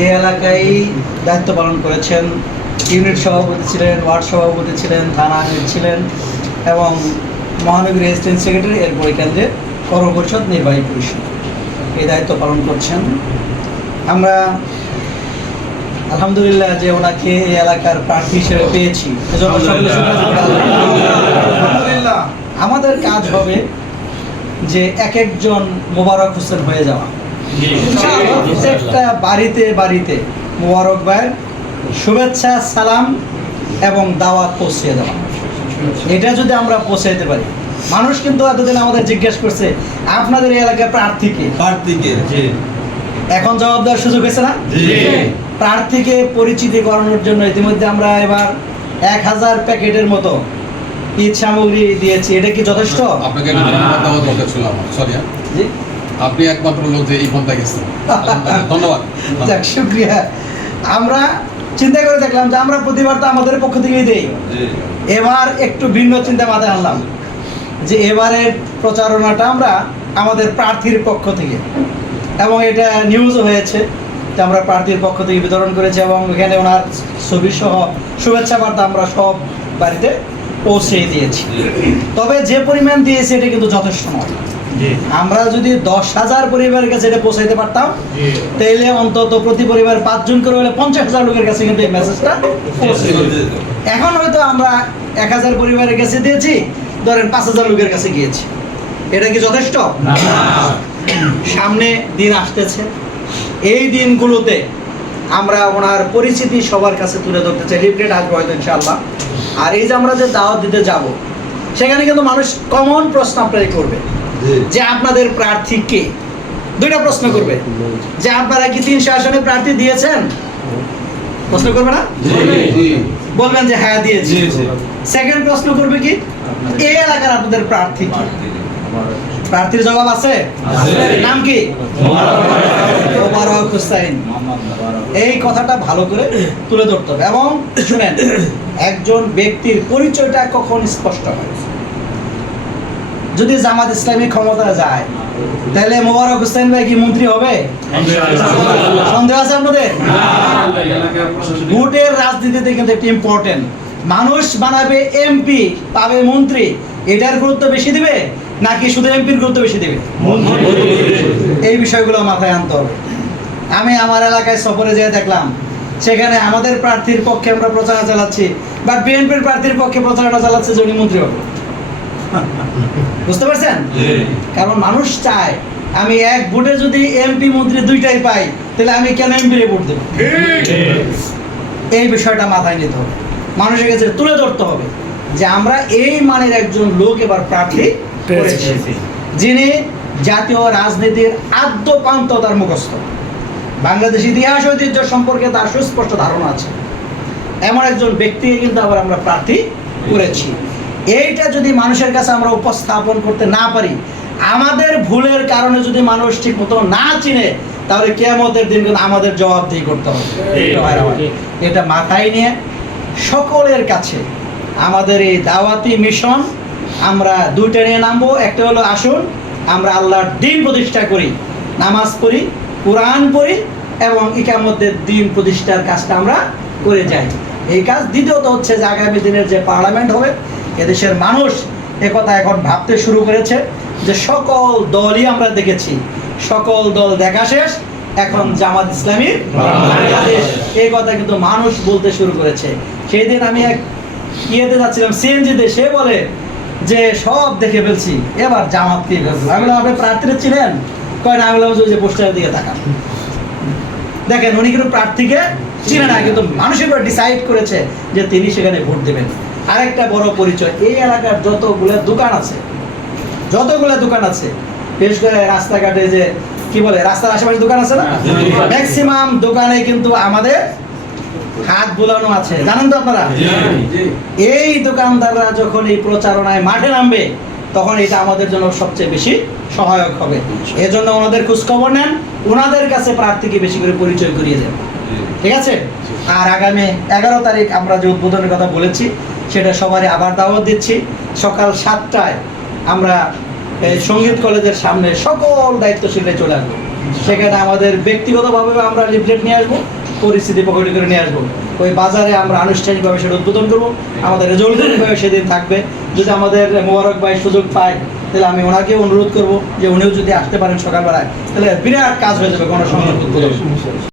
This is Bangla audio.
এই এলাকায় দায়িত্ব পালন করেছেন ইউনিট সভাপতি ছিলেন ওয়ার্ড সভাপতি ছিলেন থানা ছিলেন এবং মহানগরী রেজিস্ট্যান্ট সেক্রেটারি এরপরে কেন্দ্রের কর্মপরিষদ নির্বাহী পরিষদ। এই দায়িত্ব পালন করছেন। আমরা আলহামদুলিল্লাহ যে ওনাকে এই এলাকার প্রার্থী হিসেবে পেয়েছি। আমাদের কাজ হবে যে এক একজন মোবারক হোসেন হয়ে যাওয়া। প্রত্যেকটা বাড়িতে বাড়িতে। মোবারক ভাইয়ের শুভেচ্ছা সালাম এবং দাওয়াত পৌঁছে দেওয়া। এটা যদি আমরা পৌঁছাইতে পারি। মানুষ কিন্তু এতদিন আমাদের জিজ্ঞেস করছে আপনাদের এই এলাকার প্রার্থীকে প্রার্থীকে এখন জবাব দেওয়ার সুযোগ হয়েছে না? প্রার্থীকে পরিচিতি করানোর জন্য ইতিমধ্যে আমরা এবার এক হাজার প্যাকেটের মতো ঈদ সামগ্রী দিয়েছি। এটা কি যথেষ্ট? আপনাকে ছিল সরি আপনি একমাত্র লোক যে এই পন্থা গেছেন ধন্যবাদ। যাক শুক্রিয়া। আমরা চিন্তা করে দেখলাম যে আমরা প্রতিবার তো আমাদের পক্ষ থেকেই দেই। এবার একটু ভিন্ন চিন্তা মাথায় আনলাম যে এবারের প্রচারণাটা আমরা আমাদের প্রার্থীর পক্ষ থেকে এবং এটা নিউজও হয়েছে যে আমরা প্রার্থীর পক্ষ থেকে বিতরণ করেছি এবং এখানে ওনার ছবি সহ শুভেচ্ছা বার্তা আমরা সব বাড়িতে পৌঁছে দিয়েছি। তবে যে পরিমাণ দিয়েছি এটা কিন্তু যথেষ্ট নয়। আমরা যদি দশ হাজার পরিবারের কাছে এটা পৌঁছাইতে পারতাম তাহলে অন্তত প্রতি পরিবার পাঁচজন করে হলে পঞ্চাশ হাজার লোকের কাছে কিন্তু এই মেসেজটা পৌঁছে এখন হয়তো আমরা এক হাজার পরিবারের কাছে দিয়েছি ধরেন পাঁচ হাজার লোকের কাছে গিয়েছি। এটা কি যথেষ্ট? সামনে দিন আসতেছে। এই দিনগুলোতে আমরা ওনার পরিচিতি সবার কাছে তুলে ধরতে চাই। লিফলেট আসব হয়তো ইনশাল্লাহ আর এই যে আমরা যে দাওয়াত দিতে যাব সেখানে কিন্তু মানুষ কমন প্রশ্ন আপনাকে করবে। যে আপনাদের প্রার্থী কে? দুইটা প্রশ্ন করবে। যে আপনারা কি তিনশো আসনে প্রার্থী দিয়েছেন? প্রশ্ন করবে না? বলবেন যে হ্যাঁ দিয়েছি। সেকেন্ড প্রশ্ন করবে কি? এই এলাকার আপনাদের প্রার্থী কি? প্রার্থীর জবাব আছে? নাম কি? মোবারক এই কথাটা ভালো করে তুলে ধরতে হবে। এবং শুনেন একজন ব্যক্তির পরিচয়টা কখন স্পষ্ট হয়? যদি জামাত ইসলামী ক্ষমতা যায় তাহলে মোবারক হুসাইন ভাই কি মন্ত্রী হবে? সন্দেহ আছে আপনাদের? ভোটের রাজনীতিতে কিন্তু একটি ইম্পর্টেন্ট মানুষ বানাবে এমপি পাবে মন্ত্রী। এটার গুরুত্ব বেশি দিবে নাকি শুধু এমপির গুরুত্ব বেশি দিবে? এই বিষয়গুলো মাথায় আনতে হবে। আমি আমার এলাকায় সফরে যেয়ে দেখলাম সেখানে আমাদের প্রার্থীর পক্ষে আমরা প্রচারণা চালাচ্ছি বাট বিএনপির প্রার্থীর পক্ষে প্রচারণা চালাচ্ছে যে উনি মন্ত্রী হবে। বুঝতে পারছেন? কারণ মানুষ চায় আমি এক ভোটে যদি এমপি মন্ত্রী দুইটাই পাই তাহলে আমি কেন এমপি রে ভোট দেবো? এই বিষয়টা মাথায় নিতে হবে। মানুষের কাছে তুলে ধরতে হবে যে আমরা এই মানের একজন লোক এবার প্রার্থী করেছি যিনি জাতীয় রাজনীতির আদ্য প্রান্ত মুখস্থ। বাংলাদেশ ইতিহাস ঐতিহ্য সম্পর্কে তার সুস্পষ্ট ধারণা আছে। এমন একজন ব্যক্তিকে কিন্তু আবার আমরা প্রার্থী করেছি। এইটা যদি মানুষের কাছে আমরা উপস্থাপন করতে না পারি আমাদের ভুলের কারণে যদি মানুষ ঠিক মতো না চিনে তাহলে কেয়ামতের দিন কিন্তু আমাদের জবাবদিহি করতে হবে। এটা মাথায় নিয়ে সকলের কাছে আমাদের এই দাওয়াতি মিশন আমরা দুইটা নিয়ে নামবো। একটা হলো আসুন আমরা আল্লাহর দিন প্রতিষ্ঠা করি নামাজ পড়ি কোরআন পড়ি এবং ইকামতের দিন প্রতিষ্ঠার কাজটা আমরা করে যাই। এই কাজ দ্বিতীয়ত হচ্ছে যে আগামী দিনের যে পার্লামেন্ট হবে এদেশের মানুষ একথা এখন ভাবতে শুরু করেছে যে সকল দলই আমরা দেখেছি সকল দল দেখা শেষ এখন জামাত ইসলামীর বাংলাদেশ। এই কথা কিন্তু মানুষ বলতে শুরু করেছে। সেই দিন আমি এক ইয়েতে যাচ্ছিলাম সিএনজিতে সে বলে যে সব দেখে ফেলছি। এবার জামাতকে ফেলব আমি বললাম আপনি প্রার্থীরা ছিলেন কয় না আমি বললাম যে পোস্টারের দিকে তাকান। দেখেন উনি কিন্তু প্রার্থীকে চিনে না কিন্তু মানুষের ডিসাইড করেছে যে তিনি সেখানে ভোট দেবেন। আরেকটা বড় পরিচয় এই এলাকার যতগুলো দোকান আছে যতগুলো দোকান আছে বিশেষ করে রাস্তাঘাটে যে কি বলে রাস্তার আশেপাশে দোকান আছে না? ম্যাক্সিমাম দোকানে কিন্তু আমাদের হাত বোলানো আছে। জানেন তো আপনারা? এই দোকানদাররা যখন এই প্রচারণায় মাঠে নামবে তখন এটা আমাদের জন্য সবচেয়ে বেশি সহায়ক হবে। এজন্য ওনাদের খোঁজখবর নেন ওনাদের কাছে প্রার্থীকে বেশি করে পরিচয় করিয়ে দেন। ঠিক আছে? আর আগামী এগারো তারিখ আমরা যে উদ্বোধনের কথা বলেছি সেটা সবারই আবার দাওয়াত দিচ্ছি। সকাল সাতটায় আমরা সংগীত কলেজের সামনে সকল দায়িত্বশীলরা চলে আসব। সেখানে আমাদের ব্যক্তিগতভাবে আমরা লিফলেট নিয়ে আসব, পরিস্থিতি পকড়ি করে নিয়ে আসব। ওই বাজারে আমরা আনুষ্ঠানিকভাবে সেটা উদ্বোধন করব। আমাদের রেজলিউশনভাবে সেদিন থাকবে। যদি আমাদের মোবারক ভাই সুযোগ পায়, তাহলে আমি ওনাকেও অনুরোধ করব যে উনিও যদি আসতে পারেন সকালবেলায়, তাহলে বিরাট কাজ হয়ে যাবে গণসংযোগ উদ্বোধন।